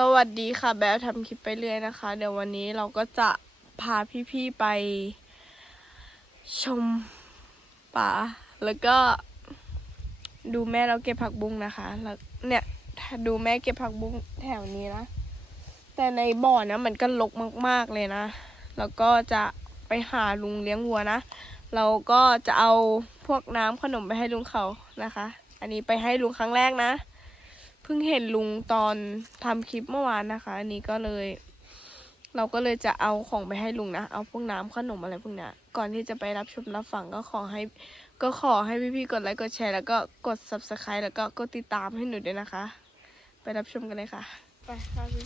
สวัสดีค่ะ แบลทำคลิปไปเรื่อยนะคะ เดี๋ยววันนี้เราก็จะพาพี่ๆไป ชมป่า แล้วก็ดูแม่เราเก็บผักบุ้งนะคะแล้วเนี่ยดูแม่เก็บผักบุ้งแถวนี้นะ แต่ในบ่อนะมันก็รกมากๆเลยนะ แล้วก็จะไปหาลุงเลี้ยงวัวนะ เราก็จะเอาพวกน้ำขนมไปให้ลุงเขานะคะ อันนี้ไปให้ลุงครั้งแรกนะ เพิ่งเห็นลุงตอนทำคลิปเมื่อวานนะคะ อันนี้ก็เลย เราก็เลยจะเอาของไปให้ลุงนะ เอาพวกน้ำขนมอะไรพวกนี้ก่อนที่จะไปรับชมรับฟังก็ขอให้ ก็ขอให้พี่ๆกดไลค์กดแชร์แล้วก็กด subscribe แล้วก็กดติดตามให้หนูด้วยนะคะ ไปรับชมกันเลยค่ะ ไปค่ะพี่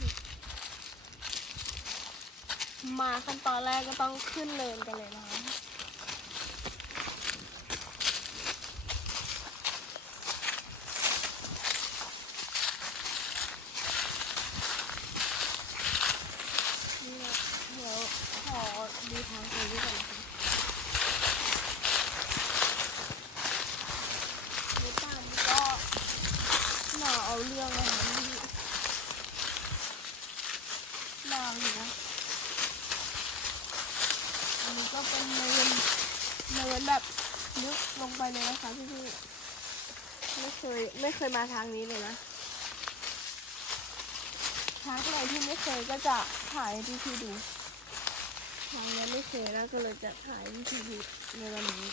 ๆมาขั้นตอนแรกก็ต้องขึ้นเนินกันเลยนะคะ นี่นะเดี๋ยวขอดูทางไปด้วยก่อนนะคะในป่านี้ก็หนาวเอาเรื่องนะคะนี่หนาวอยู่นะ อันนี้ก็เป็นเนินเนินแบบลึกลงไปเลยนะคะพี่พี่ๆไม่เคยไม่เคยมาทางนี้เลยนะทางไหนที่ไม่เคยก็จะถ่ายพี่พี่ๆดูทางนี้ไม่เคยแล้วก็เลยจะถ่ายพี่พี่ๆในวันนี้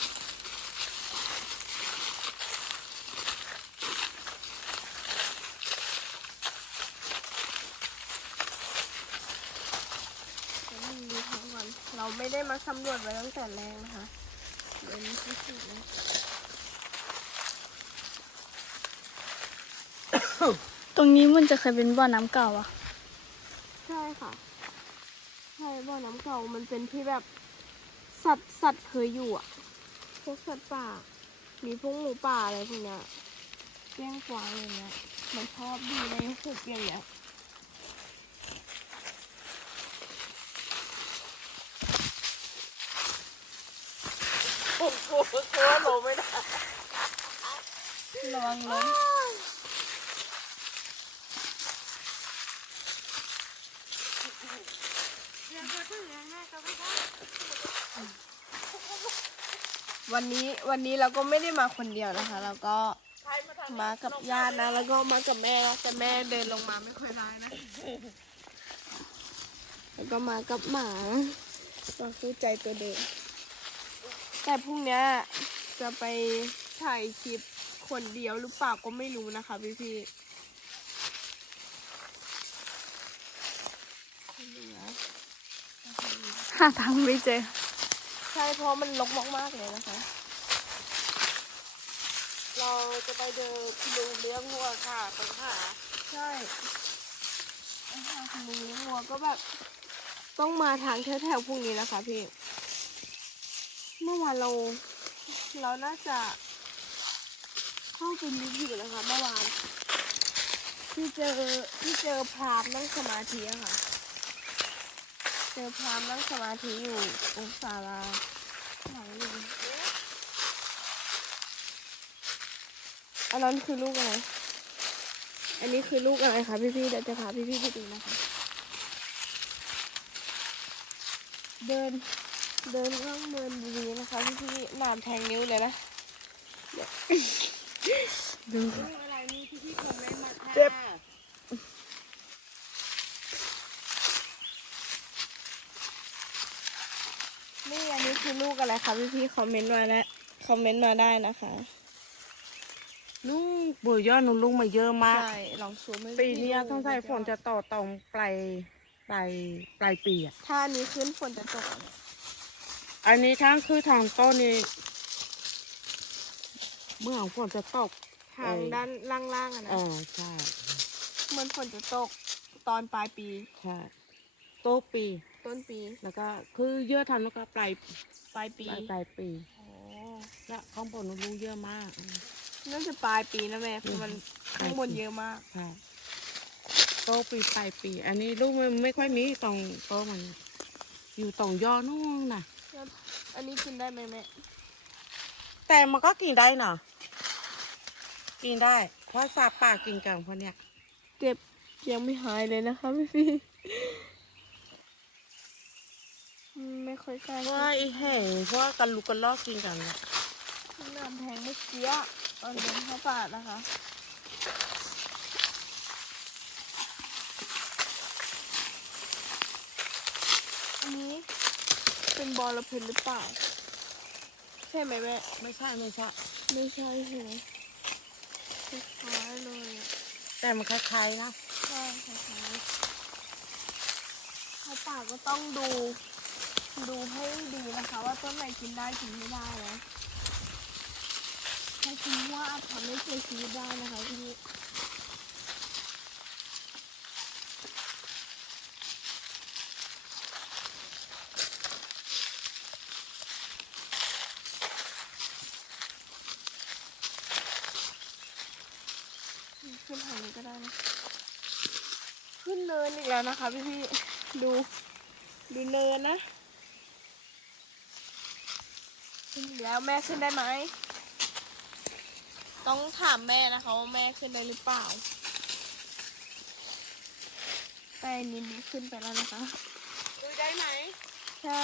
เดี๋ยวมันดูทางก่อนเราไม่ได้มา สำรวจไว้ตั้งแต่แรกนะคะเดี๋ยวนี้ที่สุดนะตรงนี้มันจะเคยเป็นบ่อน้ำเก่าอะใช่ค่ะ ใช่บ่อน้ำเก่ามันเป็นที่แบบสัตว์สัตว์เคยอยู่อะพวกสัตว์ป่า มีพวกหมูป่าอะไรพวกเนี้ยแก้งกวางอะไรเงี้ย มันชอบอยู่ในหุบอย่างเงี้ย โอ้โหตัวลงไม่ได้ระวังล้มวันนี้วันนี้เราก็ไม่ได้มาคนเดียวนะคะ เราก็มากับญาตินะ แล้วก็มากับแม่แต่แม่เดินลงมาไม่ค่อยได้นะ แล้วก็มากับหมามาคู่ใจตัวเดิม แต่พรุ่งนี้จะไปถ่ายคลิปคนเดียวหรือเปล่าก็ไม่รู้นะคะพี่พี่ๆไม่รู้นะหาทางไม่เจอ ใช่เพราะมันลกมากๆเลยนะคะ เราจะไปเจอคุณลุเลี้ยงวัวค่ะไปหาใช่ไอ้ทางคุณลุงเลี้ยงวัวก็แบบต้องมาทางแถวๆพวกนี้นะคะพี่ เมื่อวานเราเราน่าจะเข้าเป็นมิถินะคะเมื่อวานที่เจอที่เจอพรามนั่งสมาธิอะค่ะ เจอพรามนั่งสมาธิอยู่ตรงศาลาหลังหนึ่งอันนั้นคือลูกอะไร อันนี้คือลูกอะไรคะพี่ๆเดี๋ยวจะพาพี่ๆไปดูนะคะ เดิน เดินร่องเดินดีๆนะคะพี่ๆหนามแทงนิ้วเลยนะดูอะไรนี่ที่พี่คงเล่นมาค่ะเจ็บนี่อันนี้คือลูกอะไรคะพี่ๆคอมเมนต์มาแล้วคอมเมนต์มาได้นะคะลุงบุยยอดหนุลุงมาเยอะมากใช่ลองซูมให้ปีพี่ๆเนี้ยดูต้องใส่ฝนจะต่อตรงปลายปลายปลายปีอะถ้าอันนี้ขึ้นฝนจะตก อะอันนี้ทั้งคือทางต้นนี่เมื่อฝนจะตกทางด้านล่างๆอะนะ เออใช่เหมือนฝนจะตกตอนปลายปี ใช่โต๊ะปี ต้นปีแล้วก็คือเยอะทำแล้วก็ปลายปลายปีปลายปลายปีโอ้และข้างบนหนุลุงเยอะมากน่าจะปลายปีนะแม่คือมันข้างบนเยอะมาก ใช่โต๊ะปีปลายปี อันนี้ลูกมันไม่ค่อยมีตรงโต๊ะมัน อยู่ตรงยอนู่นน่ะ อันนี้กินได้ไหมแม่แต่มันก็กินได้นะกินได้ เพราะสัตว์ป่ากินกันพวกเนี้ยเจ็บยังไม่หายเลยนะคะพี่พี่อืมไม่ค่อยกล้าว่าไอ้แห่งว่ากันลุกกันลอกกินกันเนี่ยน้ำแพงเมื่อกี้อะตอนเดินเข้าป่านะคะ อันนี้ เป็นบอระเพ็ญหรือเปล่า ใช่ไหมแม่ไม่ใช่ไม่ใช่ ไม่ใช่ใช่ไหมคล้ายๆเลยอะแต่มันคล้ายๆนะใช่คล้ายๆเข้าป่าก็ต้องดู ดูให้ดีนะคะ ว่าต้นไหนกินได้กินไม่ได้นะถ้าคิดว่าทำให้เสียชีวิตได้นะคะพี่ขึ้นทางนี้ก็ได้นะ ขึ้นเนินอีกแล้วนะคะพี่พี่ๆดูดูเนินนะขึ้นอีกแล้วแม่ขึ้นได้ไหมต้องถามแม่นะคะว่าแม่ขึ้นได้หรือเปล่าแต่นินนี้ขึ้นไปแล้วนะคะคุยได้ไหมใช่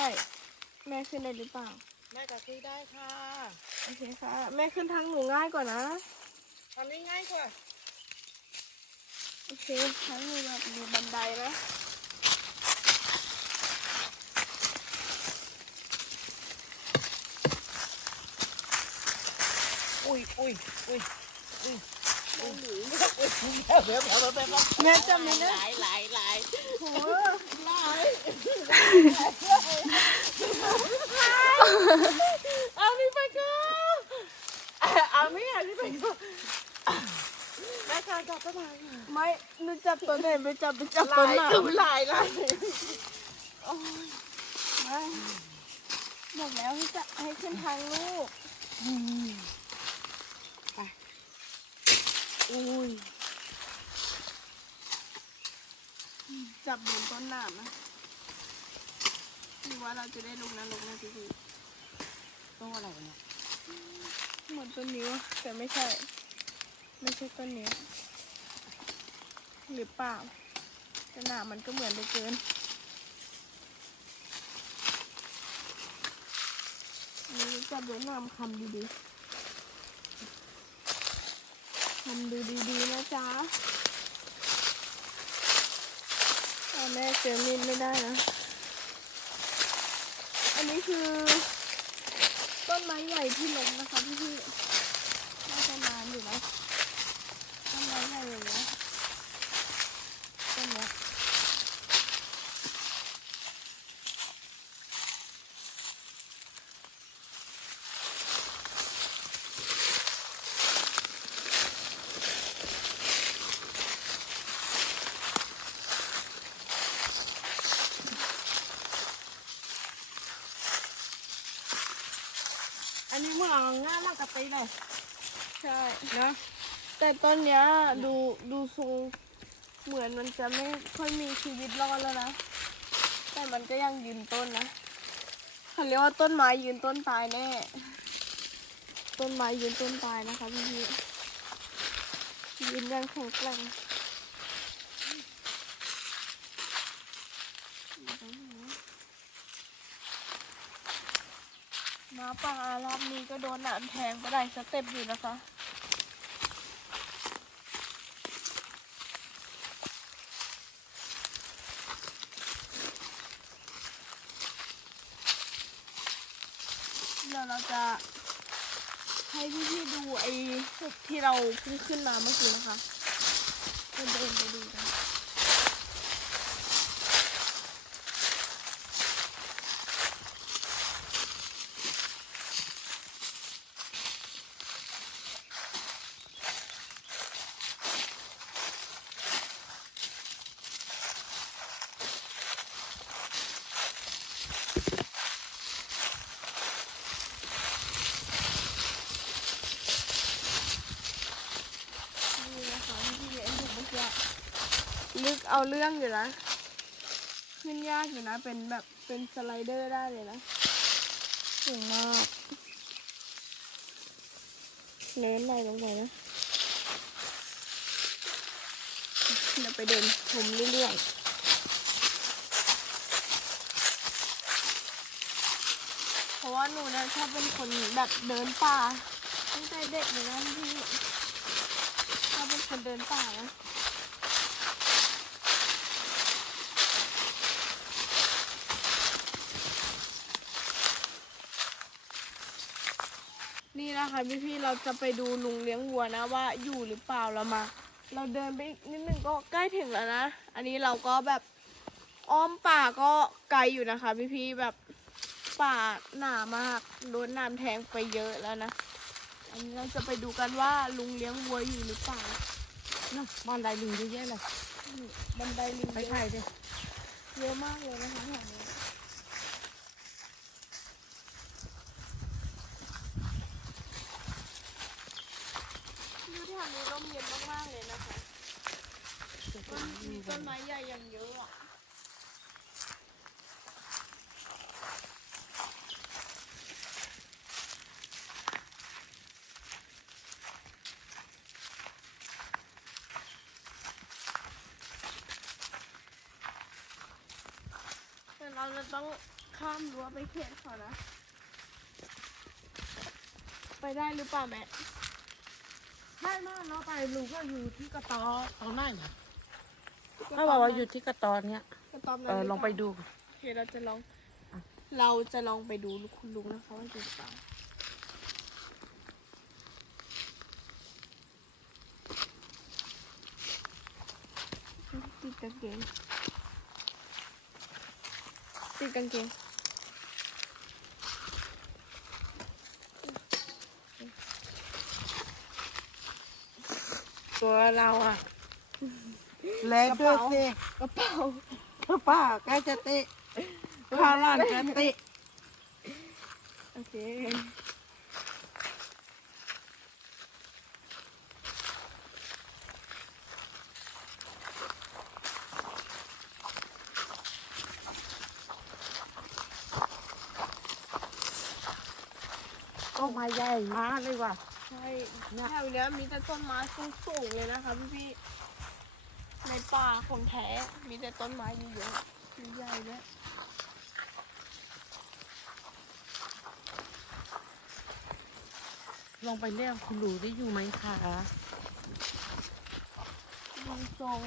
แม่ขึ้นได้หรือเปล่า แม่ก็คุยได้ค่ะโอเคค่ะ แม่ขึ้นทางหนูง่ายกว่านะทำนี้ง่ายกว่า โอเคทางหนูแบบมีบันไดนะอุ้ยอุ้ยอุ้ยแม่ห นูเดี๋ยวเดี๋ยวเดี๋ยวเดี๋ยวเดี๋ยวแม่จำไม่ได้หลายหลายหลายโหหลายเอานี่ไปก่อนเอาไม่เอานี่ไปก่อนแม่การจับต้นไม้ไม่หนูจับตัวไหนไม่จับไปจับหตัวลายหนาคือหลายหลายโอ้ยไม่บอกแล้วให้จะให้ขึ้นทางลูกไปอุ้ยจับบนต้นหนามนะหรือว่าเราจะได้ลงนะลงนะพี่พี่ต้องอะไรเนี่ยเหมือนต้นนิ้วอะแต่ไม่ใช่ ไม่ใช่ต้นนิ้หรือเปล่าแต่หนามมันก็เหมือนเหลือเกิน นี่จับบนหนามคำดีๆ คำดูดีๆ นะจ๊ะเอาแม่เจอมินไม่ได้นะ อันนี้คือ ต้นไม้ใหญ่ที่ล้มนะคะพี่พี่ๆน่าจะนานอยู่นะ นไม้ใหญ่เลยนะต้นเนี้ยอันนี้มึงเอาง่ายมากกับตีเลย ใช่ เนาะ แต่ต้นเนี้ยดูดูทรงเหมือนมันจะไม่ค่อยมีชีวิตรอดแล้วนะ แต่มันก็ยังยืนต้นนะเขาเรียกว่าต้นไม้ยืนต้นตายแน่ ต้นไม้ยืนต้นตายนะคะพี่พี่ยืนอยังแข็งแกร่งหมาป่ารอบนี้ก็โดนหนามแทงไปได้สเต็ปอยู่นะคะ เดี๋ยวเราจะให้พี่ๆดูไอ้จุดที่เราเพิ่งขึ้นมาเมื่อกี้นะคะเดินไปดูกันนะคะพี่ๆไอ้จุดเมื่อกี้ลึก เอาเรื่องอยู่นะ ขึ้นยากอยู่นะ เป็นแบบเป็นสไลเดอร์ได้เลยนะสูงมากเน้นไหลลงไปนะเดี๋ยวไปเดินชมเรื่อยๆเพราะว่าหนูเนี่ยชอบเป็นคนแบบเดินป่าตั้งแต่เด็กเลยนะพี่ชอบเป็นคนเดินป่านะ นี่นะคะพี่พี่ๆเราจะไปดูลุงเลี้ยงวัวนะว่าอยู่หรือเปล่าเรามา เราเดินไปอีกนิดนึงก็ใกล้ถึงแล้วนะ อันนี้เราก็แบบอ้อมป่าก็ไกลอยู่นะคะ พี่พี่ๆแบบป่าหนามากโดนน้ำแทงไปเยอะแล้วนะ อันนี้เราจะไปดูกันว่าลุงเลี้ยงวัวอยู่หรือเปล่าเนาะบ้านใดลิงเยอะแยะเลยนี่บันไดลิงไปเยถ่าอะยดิเยอะมากเลยนะคะแถวนี้ ดูแถวนี้ร่มเย็นมากๆเลยนะคะต้นมีต้นไม้ใหญ่อย่างเยอะอะแต่เราจะต้องข้ามรั้วไปเขตเขานะ ไปได้หรือเปล่าแม่ ไม่มากเนาะไปลุงก็อยู่ที่กระตอตอนนั้นนะเขาบอกว่าอยู่ที่กระตอเนี้ยกระต๊อบนั้นเออหรืลองไปเปาดูโอเคเราจะลองอะเราจะลองไปดูคุณลุงนะคะว่าอยู่หรือเปล่าติดกางเกงติดกางเกง ตัวเราอะ แล้วด้วยสิกระเป๋าป้าก็จะเตะข้าหลานก็เตะโอเคก็ไม้ใหญ่มากเลยว่ะใช่ แถวเนี้ยมีแต่ต้นไม้สูงๆเลยนะคะพี่พี่ๆในป่าของแท้มีแต่ต้นไม้เยอะๆใหญ่ๆเลยลองไปเรียกคุณหลูได้อยู่ไหมคะดูทรง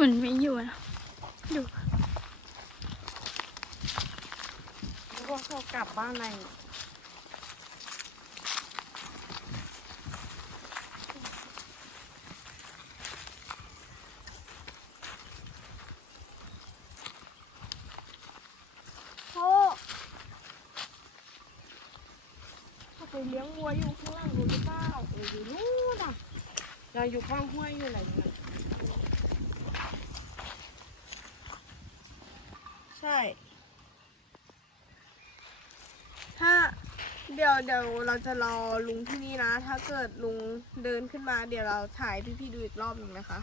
มันไม่อยู่นะดูหรือว่าเขากลับบ้านใน พ่อเขาไปเลี้ยงวัวอยู่ข้างล่างดูหรือเปล่า เอออยู่นู้นอะเรา อยู่ข้างห้วยอยู่ไหนเนี่ยใช่ ถ้าเดี๋ยวเดี๋ยวเราจะรอลุงที่นี่นะ ถ้าเกิดลุงเดินขึ้นมา เดี๋ยวเราถ่ายพี่ๆดูอีกรอบหนึ่งนะคะ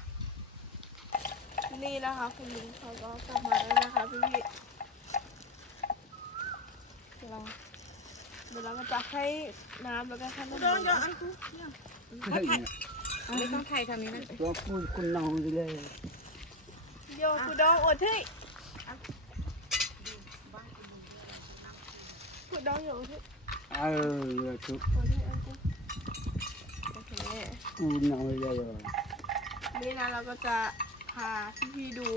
นี่นะคะ คุณลุงเขาก็กลับมาแล้วนะคะพี่ๆเดี๋ยวเราเดี๋ยวเราก็จะให้น้ำแล้วก็ให้น้ำ เดินเยอะอันกูไม่ต้องถ่ายทางนี้นะตัวพูดคุณน้องเลยโยกูดองอดเฮ้ยกูดองอยู่อดเฮ้ยเออทุกอดเฮ้ยอดเฮ้ยโอเคกูน้อยเลยนี่นะเราก็จะพาพี่ๆดู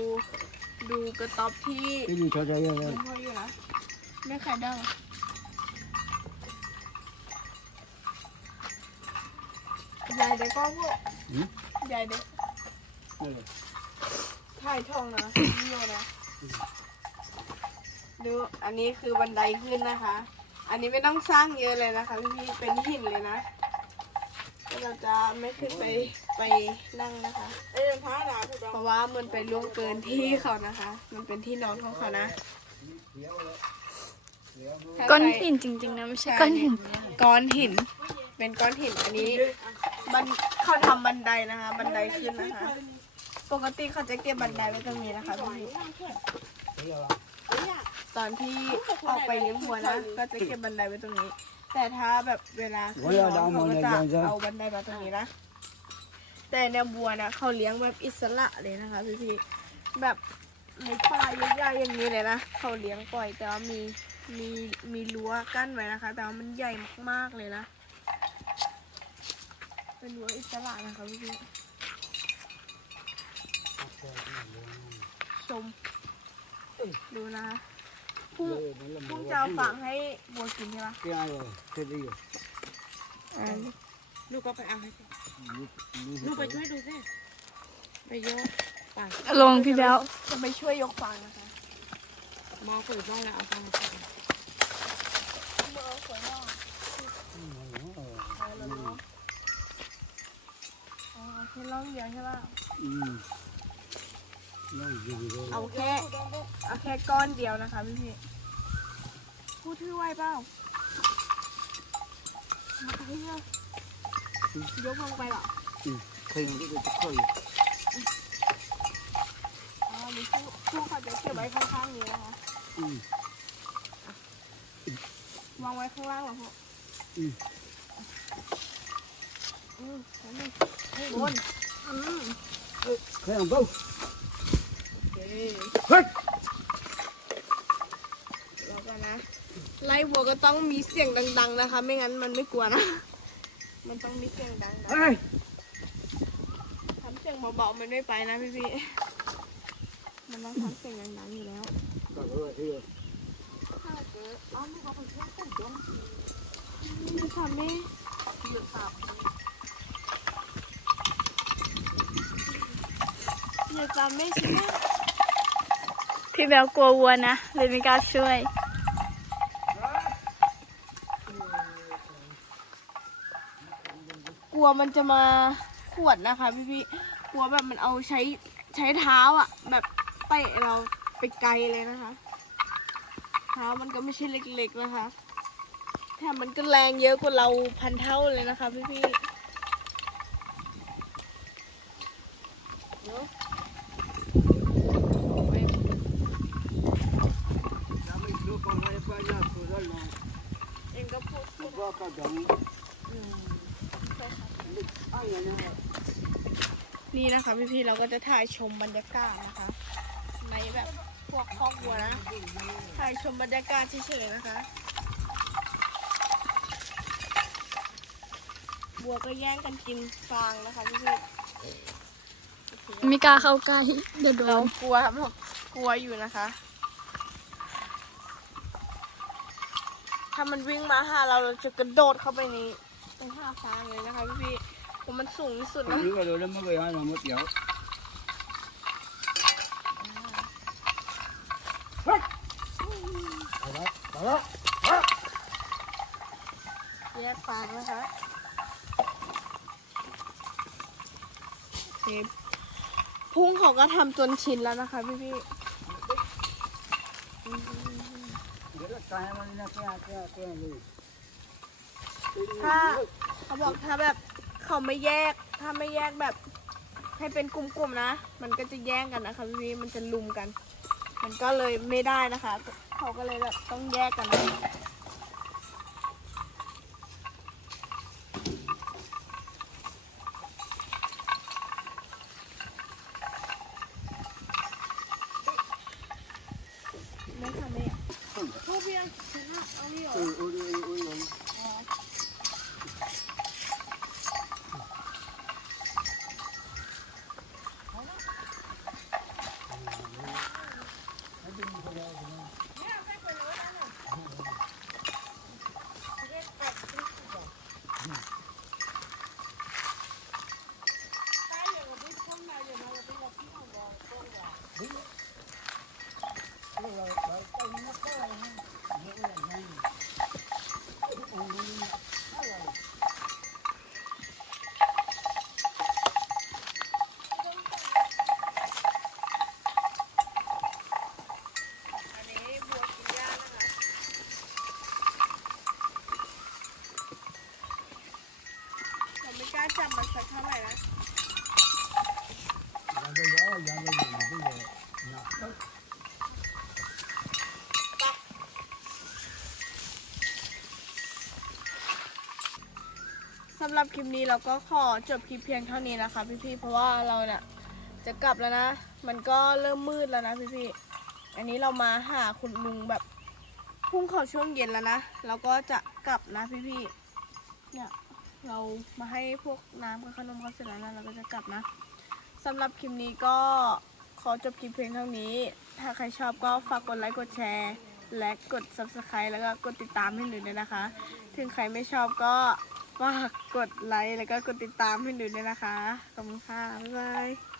ดูกระต๊อบที่ที่อยู่เฉยๆเลลุยงเขาอยู่นะไม่ ไข่ดาวใหญ่เด็กก็พวกใหญ่เด็กถ่ายทองนะนี่โยนะดูอันนี้คือบันไดขึ้นนะคะ อันนี้ไม่ต้องสร้างเยอะเลยนะคะพี่ๆเป็นหินเลยนะเราจะไม่ขึ้นไปไปนั่งนะคะ เอ้ยพระดาถูกเพราะว่ามันไปล่วงเกินที่เขานะคะ มันเป็นที่นอนของเขานะถ้าก้อนใครหินจริงๆนะไม่ใช่ก้อนหินก้อนหิน เป็นก้อนหินอันนี้มันเขาทำบันไดนะคะ บันไดขึ้นนะคะ ปกติเขาจะเก็บบันไดไว้ตรงนี้นะคะพี่ตอนที่ออกไปเลี้ยงวัวนะก็จะเก็บบันไดไว้ตรงนี้ แต่ถ้าแบบเวลาขึ้นนอนเขาก็จะเอาบันไดมาตรงนี้นะแต่แนวบัวนะเขาเลี้ยงแบบอิสระเลยนะคะพี่พี่แบบในป่าใหญ่ๆอย่างนี้เลยนะเขาเลี้ยงปล่อยแต่ว่ามีมีมีรั้วกั้นไว้นะคะ แต่ว่ามันใหญ่มากๆเลยนะ เป็นรั้วอิสระนะคะพี่พี่ๆชมดูนะคะพุ่งพุ่งจะเอาฝังให้บัวกินใช่ปะอ่าลูกก็ไปเอาให้ก่อนลูกไปช่วยดูสิไปโยกไปลงพี่แบ๊วจะไปช่วยยกฟางนะคะมอฝืนบ้างแล้วเอาไปให้ก่อนอ๋ อแค่ล่องเดียวใช่ป่ะเอาแค่เอาแค่ก้อนเดียวนะคะพี่พี่พูดทื่อไหวเปล่ามาไปเถอะยกลงไปเหรออ๋อมีผู้ผู้เขาจะเก็บไว้ข้างๆนี้นะคะวางไว้ข้างล่างเหรอพ่ออืมอืมนั่ นนี่บนอืมแล้วกันนะ ไล่วัวก็ต้องมีเสียงดัง ๆ นะคะ ไม่งั้นมันไม่กลัวนะ มันต้องมีเสียงดังๆทำเสียงเบาๆมันไม่ไปนะพี่พี่ๆมันต้องทำเสียงดังๆอยู่แล้วถ้าเกิดอาลูกเอาไปเชื่อมกันจ้องไม่ทำไม่เหลือสา มอย่าจำไม่ใช่ไหมพี่แบ๊วกลัววัวนะเลยไม่กล้าช่วย กลัวมันจะมาขวดนะคะพี่พี่ๆกลัวแบบมันเอาใช้ใช้เท้าอะ แบบเตะเราไปไกลเลยนะคะ เท้ามันก็ไม่ใช่เล็กๆนะคะแถมมันก็แรงเยอะกว่าเราพันเท่าเลยนะคะพี่พี่ๆเดี๋ยวเองก็พู ดพูดนี่นะคะพี่ๆเราก็จะถ่ายชมบรรยากาศนะคะในแบบพวกคอกวัวนะ ถ่ายชมบรรยากาศเฉยๆนะคะวัวก็แย่งกันกินฟางนะคะพี่ไม่กล้าเข้าใกล้เดี๋ยวโดๆเรานกลัวครับผมกลัวอยู่นะคะ ถ้ามันวิ่งมาหาเราเราจะกระโดดเข้าไปในในห้าฟางเลยนะคะพี่ๆเพราะมันสูงที่สุดแล้วแยกฟางนะคะโอเคพุงเขาก็ทำจนชินแล้วนะคะพี่พี่ๆ ถ้าเขาบอกถ้าแบบเขาไม่แยก ถ้าไม่แยกแบบให้เป็นกลุ่มๆนะ มันก็จะแย่งกันนะคะพี่มันจะลุมกัน มันก็เลยไม่ได้นะคะ เขาก็เลยแบบต้องแยกกันนะ สำหรับคลิปนี้เราก็ขอจบคลิปเพียงเท่านี้นะคะ พี่ๆ เพราะว่าเราเนี่ยจะกลับแล้วนะ มันก็เริ่มมืดแล้วนะพี่ๆ อันนี้เรามาหาคุณลุงแบบพุ่งเข้าช่วงเย็นแล้วนะ เราก็จะกลับนะพี่ๆ เนี่ยเรามาให้พวกน้ำกับขนมเขาเสร็จแล้วนะเราก็จะกลับนะสำหรับคลิปนี้ก็ขอจบคลิปเพียงเท่านี้ ถ้าใครชอบก็ฝากกดไลค์กดแชร์ และกด subscribe แล้วก็กดติดตามให้หนูด้วยนะคะ ถึงใครไม่ชอบก็ ฝากกดไลค์แล้วก็กดติดตามให้หนูด้วยนะคะ ขอบคุณค่ะ บ๊ายบาย